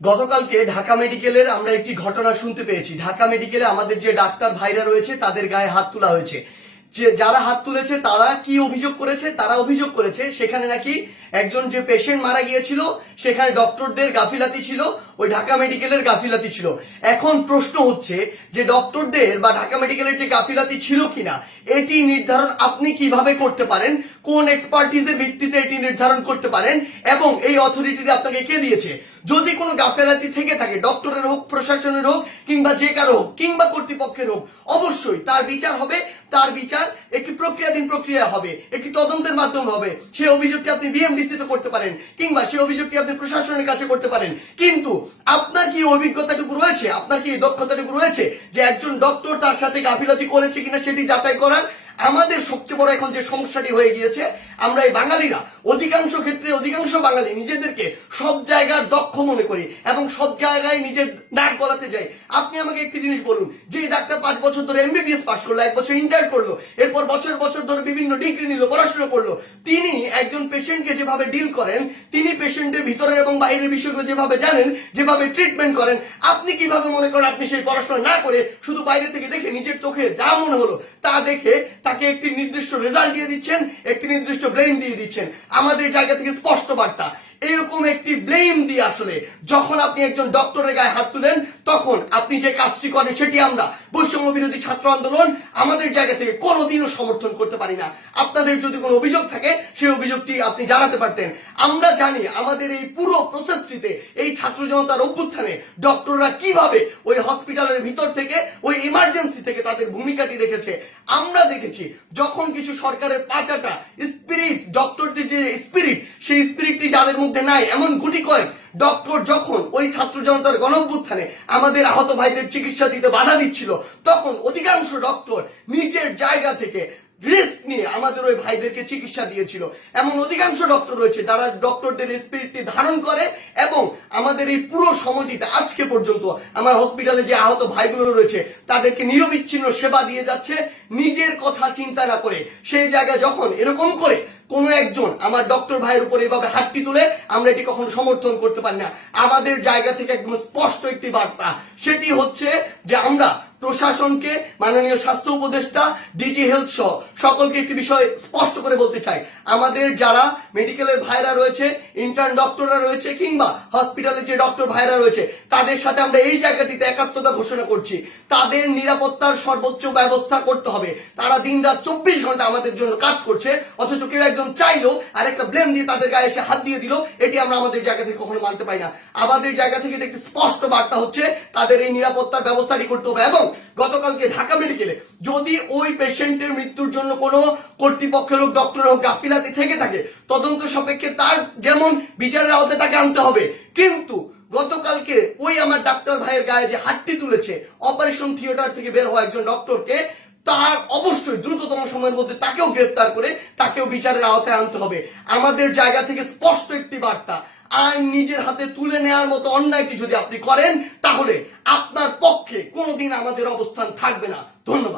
গতকালকে ঢাকা মেডিকেলের আমরা একটি ঘটনা শুনতে পেয়েছি। ঢাকা মেডিকেলে আমাদের যে ডাক্তার ভাইরা রয়েছে তাদের গায়ে হাত তোলা হয়েছে। যে যারা হাত তুলেছে তারা কি অভিযোগ করেছে? তারা অভিযোগ করেছে সেখানে নাকি একজন যে পেশেন্ট মারা গিয়েছিল সেখানে ডক্টরদের গাফিলাতি ছিল, ওই ঢাকা মেডিকেলের গাফিলাতি ছিল। এখন প্রশ্ন হচ্ছে যে ডক্টরদের বা ঢাকা মেডিকেলের যে গাফিলাতি ছিল কিনা এটি নির্ধারণ আপনি কিভাবে করতে পারেন, কোন এক্সপার্টিজের ভিত্তিতে এটি নির্ধারণ করতে পারেন এবং এই অথরিটিটা আপনাকে কে দিয়েছে? যদি কোনো গাফিলাতি থেকে থাকে, ডক্টরের হোক, প্রশাসনের হোক, কিংবা যে কারো হোক, কিংবা কর্তৃপক্ষের হোক, অবশ্যই তার বিচার হবে। তার বিচার একটি প্রক্রিয়াধীন প্রক্রিয়া হবে, একটি তদন্তের মাধ্যমে হবে। সেই অভিযোগটি আপনি বিএমডিসি তে করতে পারেন কিংবা সেই অভিযোগটি আপনি প্রশাসনের কাছে করতে পারেন। কিন্তু আপনার কি অভিজ্ঞতাটুকু রয়েছে, আপনার কি দক্ষতাটুকু রয়েছে যে একজন ডক্টর তার সাথে গাফিলতি করেছে কিনা সেটি যাচাই করার? আমাদের সবচেয়ে বড় এখন যে সমস্যাটি হয়ে গিয়েছে, আমরা এই বাঙালিরা অধিকাংশ ক্ষেত্রে অধিকাংশ বাঙালি নিজেদেরকে সব জায়গার দক্ষ মনে করি এবং সব জায়গায় নিজের নাক গলাতে যাই। আপনি আমাকে একটি জিনিস বলুন, যে ডাক্তার 5 বছর ধরে এমবিবিএস পাস করলো, 1 বছর ইন্টার করলো, এরপর বছর বছর ধরে বিভিন্ন ডিগ্রি নিল, পড়াশোনা করলো, তিনি একজন পেশেন্টকে যেভাবে ডিল করেন, তিনি পেশেন্টের ভিতরের এবং বাইরের বিষয়গুলো যেভাবে জানেন, যেভাবে ট্রিটমেন্ট করেন, আপনি কিভাবে মনে করেন আপনি সেই পড়াশোনা না করে শুধু বাইরে থেকে দেখে নিজের চোখে যা মনে হলো তা দেখে তাকে একটি নির্দিষ্ট রেজাল্ট দিয়ে দিচ্ছেন, একটি নির্দিষ্ট ব্লেম দিয়ে দিচ্ছেন? আমাদের জায়গা থেকে স্পষ্ট বার্তা, এরকম একটি ব্লেম দিয়ে আসলে যখন আপনি একজন ডক্টরের গায়ে হাত তুলেন তখন আপনি যে কাজটি করেন সেটি আমরা বৈষম্য বিরোধী ছাত্র আন্দোলন আমাদের জায়গা থেকে কোনোদিনও সমর্থন করতে পারি না। আপনাদের যদি কোনো অভিযোগ থাকে সেই অভিযোগটি আপনি জানাতে পারতেন। আমরা জানি আমাদের এই পুরো প্রসেসটিতে, এই ছাত্র জনতার অভ্যুত্থানে ডক্টররা কিভাবে ওই হসপিটালের ভিতর থেকে, ওই ইমার্জেন্সি থেকে তাদের ভূমিকাটি রেখেছে। আমরা দেখেছি যখন কিছু সরকারের পাঁচাটা স্পিরিট, ডক্টরদের যে স্পিরিট, সেই স্পিরিটটি যাদের মধ্যে নাই, এমন গুটি কয়েক ডক্টর যখন ওই ছাত্র জনতার গণঅভ্যুত্থানে আমাদের আহত ভাইদের চিকিৎসা দিতে বাধা দিচ্ছিল, তখন অধিকাংশ ডক্টর নিজের জায়গা থেকে রিস্ক নিয়ে আমাদের ওই ভাইদেরকে চিকিৎসা দিয়েছিল। এমন অধিকাংশ ডক্টর রয়েছে যারা ডক্টরদের স্পিরিটটি ধারণ করে এবং আমাদের এই পুরো সময়টিতে আজকে পর্যন্ত আমার হসপিটালে যে আহত ভাইগুলো রয়েছে তাদেরকে নিরবিচ্ছিন্ন সেবা দিয়ে যাচ্ছে, নিজের কথা চিন্তা না করে। সেই জায়গায় যখন এরকম করে কোনো একজন আমার ডক্টর ভাইয়ের উপর এভাবে হাতটি তুলে, আমরা এটি কখনো সমর্থন করতে পারি না। আমাদের জায়গা থেকে একদম স্পষ্ট একটি বার্তা, সেটি হচ্ছে যে আমরা প্রশাসনকে, মাননীয় স্বাস্থ্য উপদেষ্টা, ডিজি হেলথ সহ সকলকে একটি বিষয় স্পষ্ট করে বলতে চাই, আমাদের যারা মেডিকেলের ভাইরা রয়েছে, ইন্টার্ন ডক্টররা রয়েছে, কিংবা হসপিটালে যে ডক্টর ভাইরা রয়েছে, তাদের সাথে আমরা এই জায়গাটিতে একাত্মতা ঘোষণা করছি। তাদের নিরাপত্তার সর্বোচ্চ ব্যবস্থা করতে হবে। তারা দিন রাত 24 ঘন্টা আমাদের জন্য কাজ করছে, অথচ কেউ একজন চাইলো আর একটা ব্লেম দিয়ে তাদের গায়ে এসে হাত দিয়ে দিল, এটি আমরা আমাদের জায়গা থেকে কখনো মানতে পারি না। আমাদের জায়গা থেকে একটি স্পষ্ট বার্তা হচ্ছে তাদের এই নিরাপত্তার ব্যবস্থাটি করতে হবে। এবং গতকালকে ঢাকা মেডিকেলে যদি ওই পেশেন্টের মৃত্যুর জন্য কোনো কর্তৃপক্ষের হোক, ডক্টর হোক গাফিলাতি থেকে থাকে, তদন্ত সাপেক্ষে তার যেমন বিচারের আওতায় তাকে আনতে হবে। কিন্তু গতকালকে ওই আমার ডাক্তার ভাইয়ের গায়ে যে হাতটি তুলেছে, অপারেশন থিয়েটার থেকে বের হওয়া একজন ডক্টরকে, তার অবশ্যই দ্রুততম সময়ের মধ্যে তাকেও গ্রেফতার করে তাকেও বিচারের আওতায় আনতে হবে। আমাদের জায়গা থেকে স্পষ্ট একটি বার্তা, আইন নিজের হাতে তুলে নেওয়ার মতো অন্যায়টি যদি আপনি করেন তাহলে আপনার পক্ষে কোনোদিন আমাদের অবস্থান থাকবে না। ধন্যবাদ।